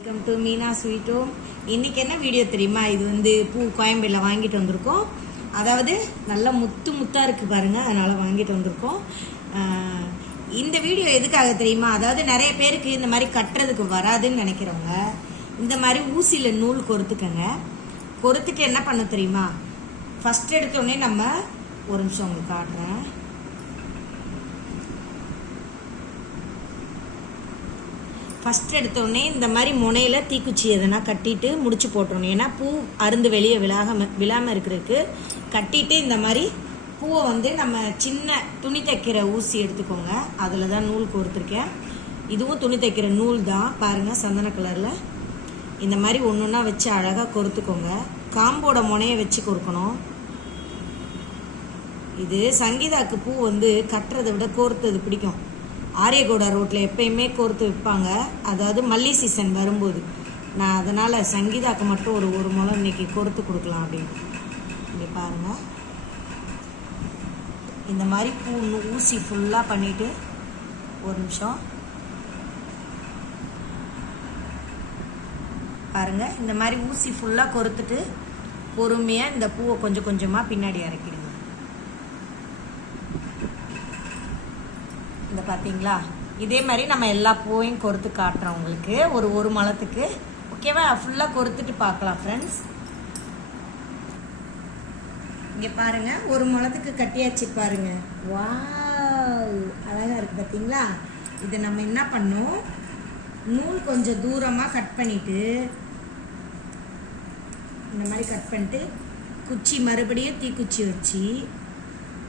Welcome to Meena sweet home. இன்றைக்கி என்ன video தெரியுமா? இது வந்து பூ கோயம்பேடில் வாங்கிட்டு வந்திருக்கோம். அதாவது நல்லா முத்து முத்தாக இருக்குது பாருங்கள், அதனால் வாங்கிட்டு வந்திருக்கோம். இந்த வீடியோ எதுக்காக தெரியுமா? அதாவது நிறைய பேருக்கு இந்த மாதிரி கட்டுறதுக்கு வராதுன்னு நினைக்கிறவங்க இந்த மாதிரி ஊசியில் நூல் கொறுத்துக்கங்க. கொறுத்துட்டு என்ன பண்ண தெரியுமா? ஃபஸ்ட் எடுத்தோடனே நம்ம ஒரு நிமிஷம் உங்களுக்கு காட்டுறேன். ஃபஸ்ட் எடுத்தோடனே இந்த மாதிரி முனையில் தீக்குச்சி எதனா கட்டிட்டு முடிச்சு போட்டுருணும். ஏன்னா பூ அருந்து வெளியே விழாமல் இருக்கிறதுக்கு கட்டிட்டு இந்த மாதிரி பூவை வந்து நம்ம சின்ன துணி தைக்கிற ஊசி எடுத்துக்கோங்க. அதில் தான் நூல் கோர்த்துருக்கேன். இதுவும் துணி தைக்கிற நூல் தான் பாருங்கள், சந்தன கலரில். இந்த மாதிரி ஒன்று ஒன்றா வச்சு அழகாக கொறுத்துக்கோங்க. காம்போட முனையை வச்சு கொறுக்கணும். இது சங்கீதாக்கு பூ வந்து கட்டுறதை விட கோர்த்தது பிடிக்கும். ஆரியகோடா ரோட்டில் எப்பயுமே கோர்த்து விற்பாங்க. அதாவது மல்லி சீசன் வரும்போது நான் அதனால் சங்கீதாக்கு மட்டும் ஒரு முளம் இன்றைக்கி கோர்த்து கொடுக்கலாம் அப்படின்னு. இங்கே பாருங்கள், இந்த மாதிரி பூ ஊசி ஃபுல்லாக பண்ணிவிட்டு ஒரு நிமிஷம் பாருங்கள். இந்த மாதிரி ஊசி ஃபுல்லாக கொறுத்துட்டு பொறுமையாக இந்த பூவை கொஞ்சம் கொஞ்சமாக பின்னாடி இறக்கிடுங்க. இந்த பார்த்தீங்களா? இதே மாதிரி நம்ம எல்லா பூவையும் கொறுத்து காட்டுறோம் உங்களுக்கு. ஒரு முளத்துக்கு ஓகேவா? ஃபுல்லாக கொறுத்துட்டு பார்க்கலாம் ஃப்ரெண்ட்ஸ். இங்கே பாருங்கள், ஒரு முளத்துக்கு கட்டியாச்சு பாருங்கள். வாவ், அழகாக இருக்குது பார்த்தீங்களா? இதை நம்ம என்ன பண்ணோம், நூல் கொஞ்சம் தூரமாக கட் பண்ணிவிட்டு இந்த மாதிரி கட் பண்ணிட்டு குச்சி மறுபடியும் தீக்குச்சி வச்சு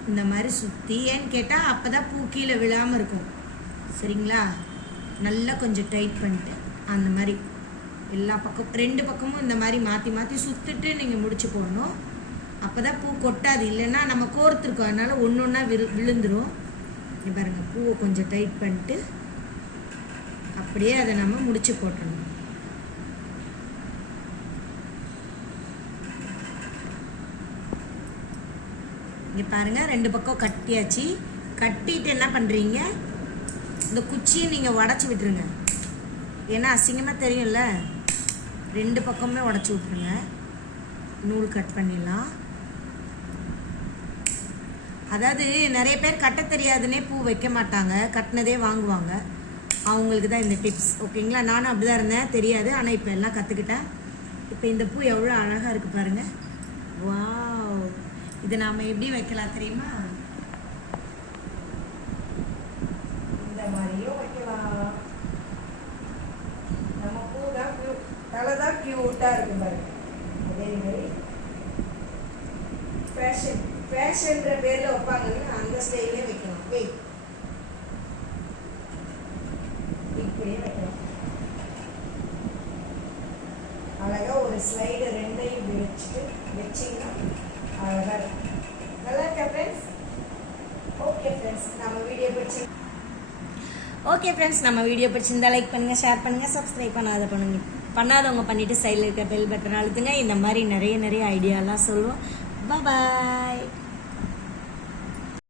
இந்த மாதிரி சுற்றி, ஏன்னு கேட்டால் அப்போ தான் பூ கீழே விழாமல் இருக்கும். சரிங்களா? நல்லா கொஞ்சம் டைட் பண்ணிட்டு அந்த மாதிரி எல்லா பக்கம் ரெண்டு பக்கமும் இந்த மாதிரி மாற்றி மாற்றி சுற்றிட்டு நீங்கள் முடிச்சு போடணும். அப்போ தான் பூ கொட்டாது. இல்லைன்னா நம்ம கோர்த்துருக்கோம், அதனால் ஒன்று ஒன்றா விழுந்துடும். இங்கே பாருங்கள், பூவை கொஞ்சம் டைட் பண்ணிட்டு அப்படியே அதை நம்ம முடிச்சு போட்டுடணும். இங்கே பாருங்கள், ரெண்டு பக்கம் கட்டியாச்சு. கட்டிட்டு என்ன பண்ணுறீங்க, இந்த குச்சியை நீங்கள் உடச்சி விட்டுருங்க. ஏன்னா அசிங்கமாக தெரியும்ல, ரெண்டு பக்கமே உடச்சி விட்ருங்க. நூல் கட் பண்ணிடலாம். அதாவது நிறைய பேர் கட்ட தெரியாதுன்னே பூ வைக்க மாட்டாங்க, கட்டினதே வாங்குவாங்க. அவங்களுக்கு தான் இந்த டிப்ஸ், ஓகேங்களா? நானும் அப்படி தான் இருந்தேன், தெரியாது. ஆனால் இப்போ எல்லாம் கற்றுக்கிட்டேன். இப்போ இந்த பூ எவ்வளோ அழகாக இருக்குது பாருங்கள். வாவ், இதை நாம் எப்படி வைக்கலாம் தெரியுமா? இந்த மாதிரியும் வைக்கலாம். நம்ம பூ தான் தலை தான் க்யூட்டாக இருக்கும் பாருங்க. அதே மாதிரி ஃபேஷன்ற பேரில் வைப்பாங்கன்னு அந்த ஸ்டைலே வைக்கலாம். இப்படியே வைக்கலாம். அழகாக ஒரு ஸ்லைடு ரெண்டையும் இப்படி வச்சிங்கன்னா அழகாக இருக்கும். நல்லா இருக்கா ஃப்ரெண்ட்ஸ்? ஓகே ஃப்ரெண்ட்ஸ், நம்ம வீடியோ பிடிச்சிருந்தா லைக் பண்ணுங்கள், ஷேர் பண்ணுங்கள், சப்ஸ்கிரைப் பண்ணாதவங்க பண்ணிவிட்டு சைடில் இருக்க பெல் பட்டன் அழுத்துங்க. இந்த மாதிரி நிறைய ஐடியாலாம் சொல்லுவோம். பாய்.